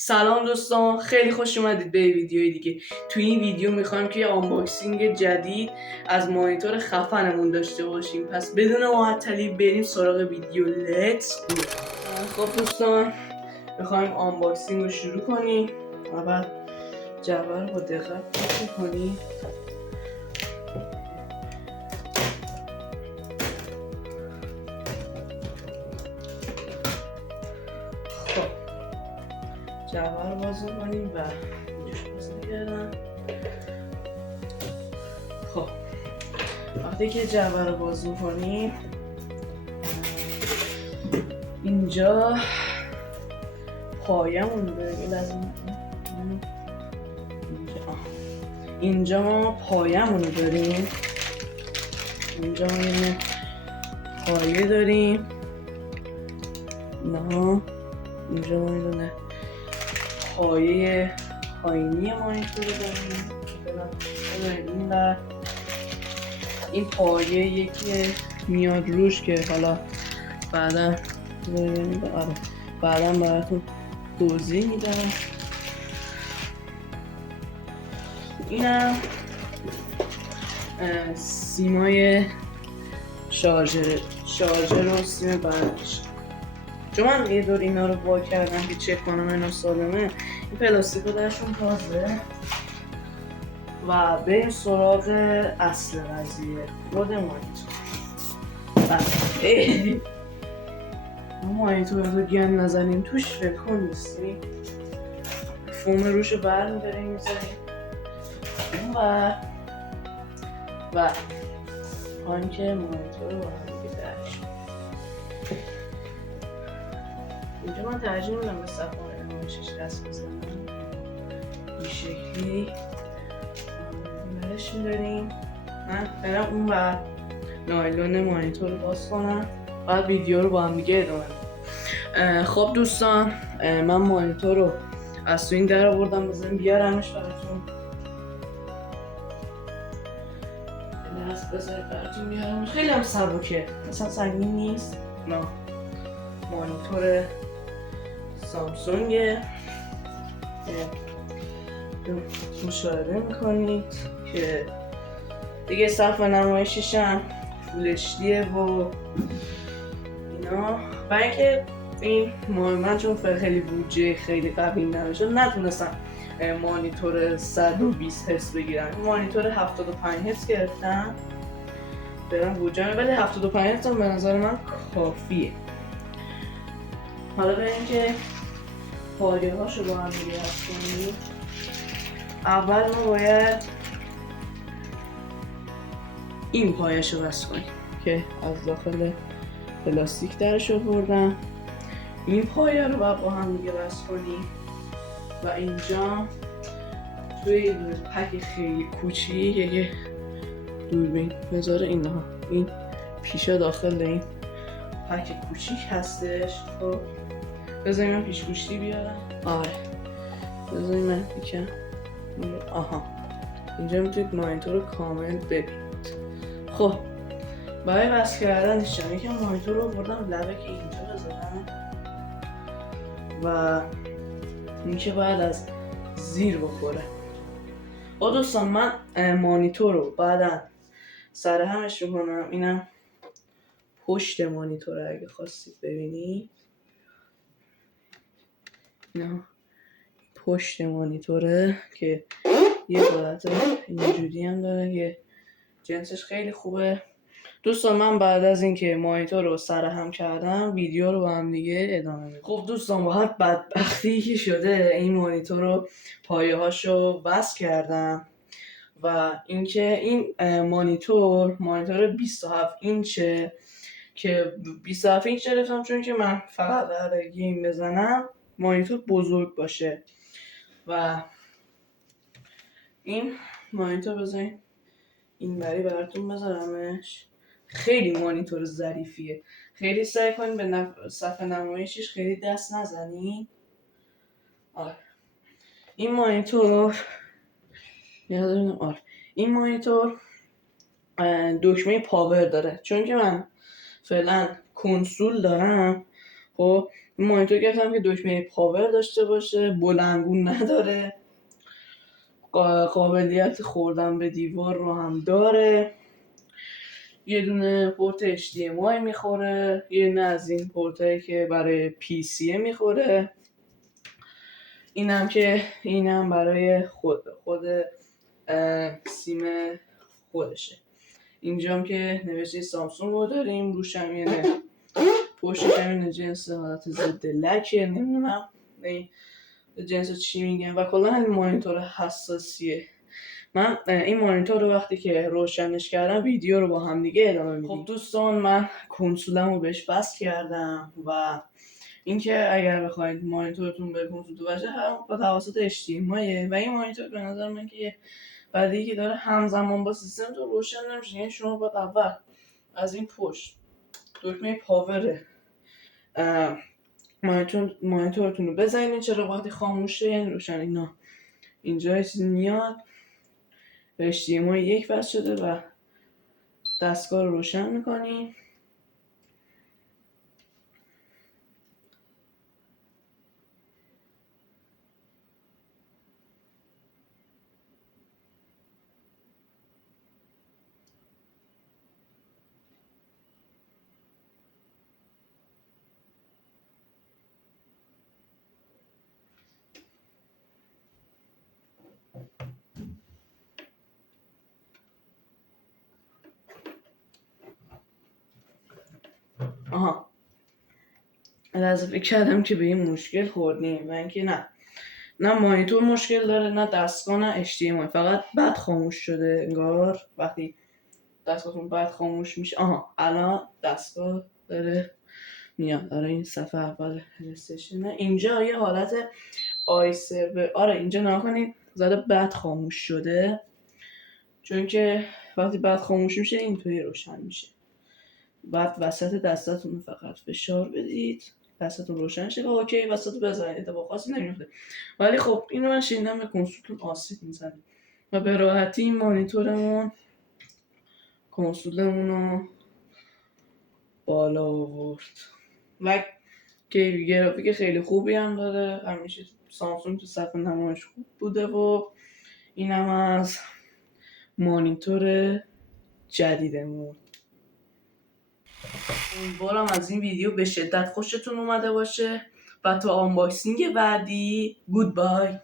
سلام دوستان، خیلی خوش اومدید به ویدیوی دیگه. توی این ویدیو میخوایم که آنباکسینگ جدید از مانیتور خفنمون داشته باشیم. پس بدون معطلی بریم سراغ ویدیو. لیتس گو. خب دوستان، میخوایم آنباکسینگ رو شروع کنیم. اول جعبه رو با دقت پاک کنیم. خب جعبه رو باز کنیم و اینجوش باز نگردم. خب وقتی که جعبه رو باز کنیم، اینجا پایمون داریم. اینجا ما پایمون داریم. اینجا ما یه پایه داریم. نه اینجا ما یه پایه پایینی مانیتور داریم. این پایه یکی میاد روش که حالا بعدا براتون توضیح میدم. اینم سیمای شارژر و سیم برقش. چون من یه دور اینا رو وا کردم که چک کنم اینا سالمه. این پلاستیک رو درشون تازه و بریم سراغ اصل قضیه. خود مانیتور رو گند نزنیم توش، فکر کن نیستی فوم روش رو برمیداریم میذاریم و آنکه مانیتور رو با هم دیگه درش. اینجا من ترجیح میدم به صفحه نمایشش دست بزنم. این شکلی برش میداریم. من برم اون بر نایلون مانیتور رو باز کنم، بعد ویدیو رو با هم دیگه ادامه بدیم. خب دوستان، من مانیتور رو از تو این در آوردم. بزنیم بیارمش براتون. براتون بیارمش. خیلی هم سبکه، اصلا سنگین نیست. نه، مانیتور سامسونگه. مشاهده میکنید که دیگه صفحه نمایشش هم فول اچ‌دیه و اینا. و اینکه این من چون خیلی بودجه خیلی قوی نداشتم، نتونستم مانیتور 120 هرتز بگیرم. مانیتور 75 هرتز گرفتم. برم بودجه، ولی 75 هرتز هم به نظر من کافیه. حالا بریم که پایه هاشو با هم دیگه حذف کنیم. اول ما باید این پایش رو بس کنیم که از داخل پلاستیک درش آوردم. این پایه رو باید با هم دیگه بس کنیم و اینجا توی پک خیلی کوچیک یه دوربین بذاره. این پیشه داخل این پک کوچیک هستش. خب بذاریم من پیش گوشتی بیارم. آره بذاریم من بیکم. آها، اینجا میتونید مانیتور رو کامل ببینید. خب برای بس کردنش یکم مانیتور رو بردم لبه که اینجا بذارم و این که باید از زیر بخوره. دوستان، من مانیتور رو بعدا سر همش رو کنم. اینم پشت مانیتور اگه خواستید ببینید. اینا پشت مانیتوره که یه حالت اینجوری هم داره که جنسش خیلی خوبه. دوستان، من بعد از اینکه مانیتور رو سر هم کردم ویدیو رو با هم دیگه ادامه میدم. خب دوستان، با هر بدبختی که شده این مانیتور رو پایه هاشو وصل کردم و اینکه این مانیتور 27 اینچه که 27 اینچ گرفتم چون که من فقط قراره گیم بزنم مانیتور بزرگ باشه. و این مانیتور بزنین این بری براتون بذارمش. خیلی مانیتور ظریفیه. خیلی سعی کنین به صفحه نمایشش خیلی دست نزنین. آره این مانیتور این مانیتور دکمه پاور داره. چون که من فعلا کنسول دارم، خب مانیتور گرفتم که دکمه پاور داشته باشه، بلندگو نداره، قابلیت خوردن به دیوار رو هم داره، یه دونه پورت HDMI میخوره، یه نه از این پورتایی که برای PC میخوره، اینم برای خود سیم خودشه. اینجام که نوشته سامسونگ رو داریم، روش هم یه پشتش هم جنس حالت ضد لکه، نمیدونم جنس چی میگن و کلا این مانیتور حساسیه. من این مانیتور رو وقتی که روشنش کردم ویدیو رو با هم دیگه ادامه میدیم. خب دوستان، من کنسولم رو بهش وصل کردم و اینکه اگر بخواید مانیتورتون به کنسول باشه با توسط HDMI و این مانیتور به نظر من که بعدی که داره همزمان با سیستم تو روشن نمیشه. یعنی شما باید اول از این پشت دکمه پاور مانیتورتون رو بزنید، چرا وقتی خاموشه یعنی روشن. اینا اینجا چیزی میاد به HDMI 1 وصل شده و دستگاه رو روشن میکنیم. آها، لحظه فکر کردم که به این مشکل خوردیم و اینکه نه مانیتور مشکل داره، نه دستگاه، نه HDMI، فقط بد خاموش شده انگار. وقتی دستگاهتون بد خاموش میشه، الان دستگاه داره میاد. این صفحه اول پلی‌استیشن. اینجا یه حالت آی سرور، اینجا نگاه کنید زده بد خاموش شده، چون که وقتی بد خاموش میشه اینطوری روشن میشه. بعد وسط دستتون فقط فشار بدید، دستتون روشن شه و اوکی وسط بزنید، اتفاق خاصی نمیفته. ولی خب اینو من شنیدم به کنسولتون آسیب میزنه و به راحتی این مانیتورمون کنسولمون رو بالا آورد و که گرافیک خیلی خوبی هم داره. همیشه سامسونگ تو صفحه نمایش خوب بوده و اینم از مانیتور جدیدمون. امیدوارم از این ویدیو به شدت خوشتون اومده باشه و تا آنباکسینگ بعدی گودبای.